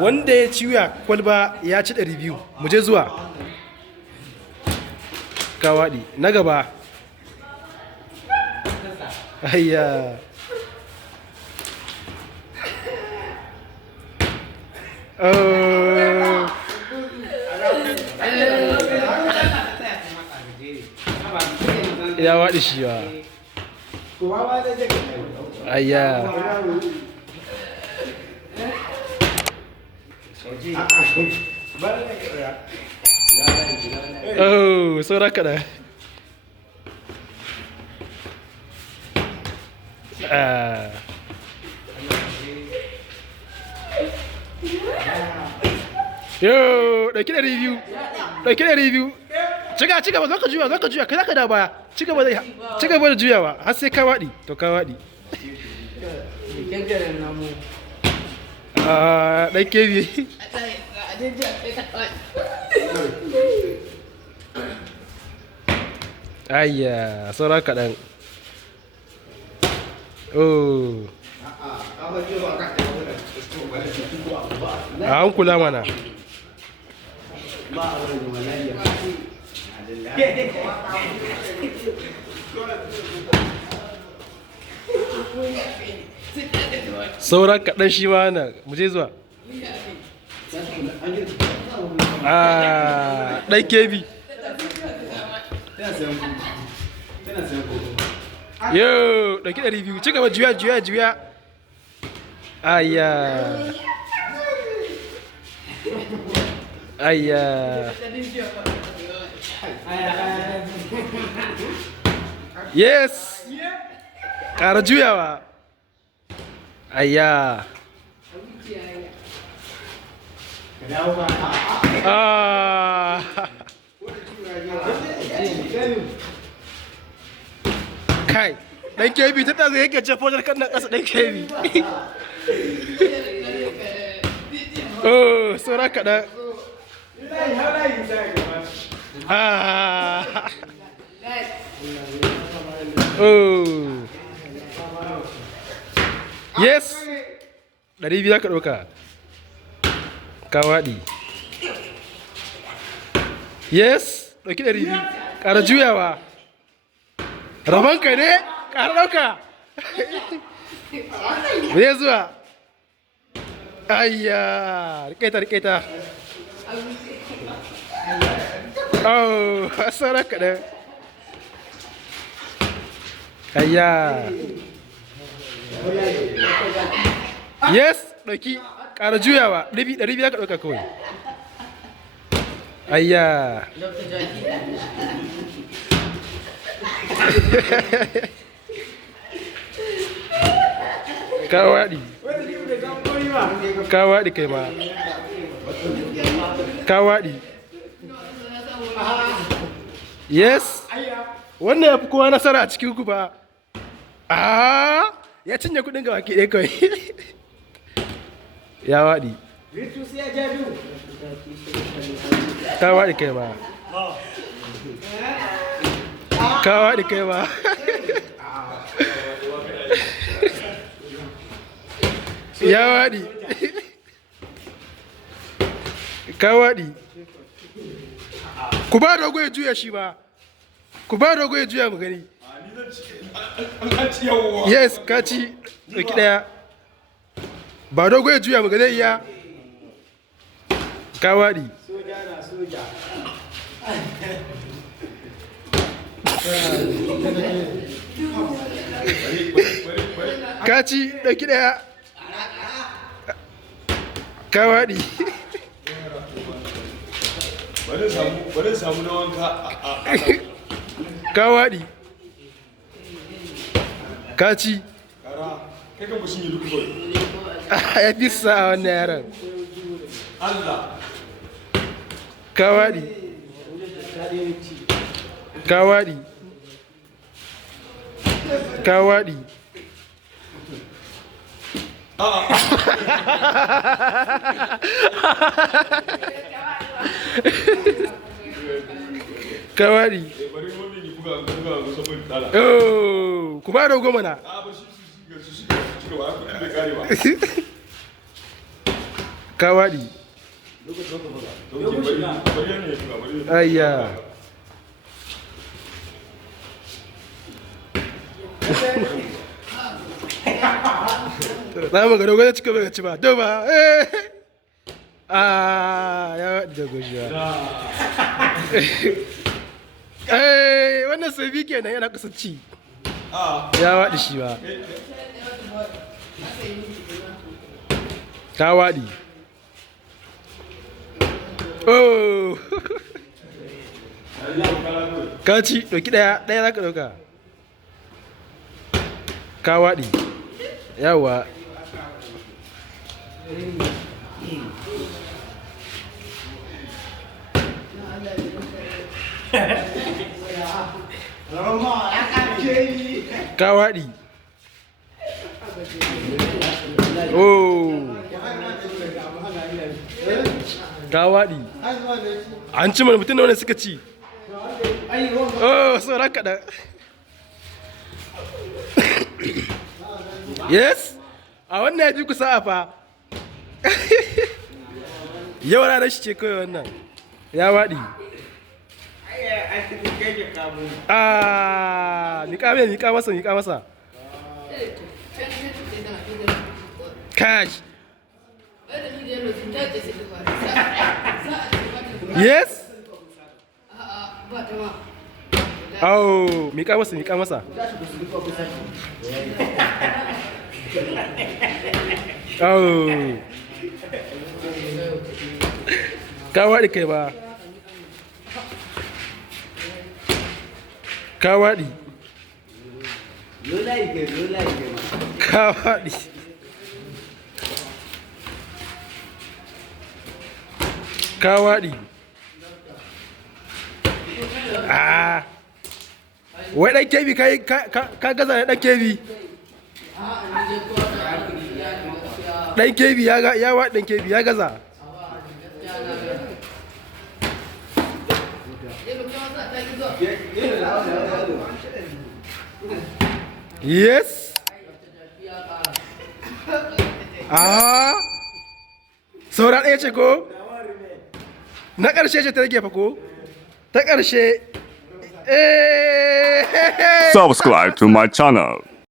wanda ya ciya kwalba ya ci 200 mu je zuwa kawadi na gaba ayya ya waɗi shi ba ayya oh saura kaɗa yo ɗauki 200 ɗauki 200 ci gaba zaka juya kai zaka da baya ci gaba da juyawa har sai ka waɗi to ka waɗi ɗan kebi ayya saura kaɗan oh an kula mana sauran kaɗan shi ma na muje zuwa ɗan kebi yau ɗauki 200 ci gaba juya ayya yes ƙara juyawa ayya kai ɗan kebi ta ɗaga yake jefo da kan nan ƙasa ɗan kebi oh saura kaɗan oh yes 200 za ka ɗauka ka waɗi yes ɗauki 200 ƙara juyawa rabon ka ne ƙara ɗauka zai zuwa ayya rikaita oh asara kaɗan ayya yes ɗauki ƙara juyawa 200 za ka ɗauka kawai ayya kawaɗi kai ma kawaɗi yes wannan ya fi kowa nasara a cikin ku ba ya cinye kudin ga wake ɗaya kawai ya waɗi kawaɗi kai ma kawaɗi kai ma ya waɗi ka waɗi ku ba dogo ya juya shi ba ku ba dogo ya juya mu gani yes ka ci ɗauki ɗaya ba dogo ya juya mu gani iya ka waɗi ka ci ɗauki ɗaya ka waɗi bari samu na wanka ka waɗi ka ci kai kan kushin yi duk kawai ya fi sa a wannan yaran Allah ka waɗi ka waɗi ka waɗi ka waɗi ku ba da goma na ka waɗi. Ayya. Za mu ga dogon cika bai ci ba, to ba. Ya waɗi dogon shi ba. Wannan sai bi kenan yana kusa ci. Ya waɗi shi ba. Ka waɗi. Oh! Ka ci, ɗauki ɗaya za ka ɗauka. Ka waɗi. Yawa. Ka waɗi. Oh! Ka waɗi. An ci mana mutum da wanda suka ci. Oh, sauran kaɗan. Yes? A wannan ya fi ku sa'a fa. Yau ranar shi ce kawai wannan. Ya waɗi. Miƙa masa. Cash. Yes? Oh, miƙa masa. Oh. Ka waɗi kai ba. Ka waɗi. Ka waɗi. Ka waɗi. Wai ɗan kebi ka gaza ne ɗan kebi. Ɗan kebi ya waɗi ɗan kebi ya gaza. Yes. Saura ɗaya ce ko? Na ƙarshe ce ta rage fa ko? Ta ƙarshe. Subscribe to my channel.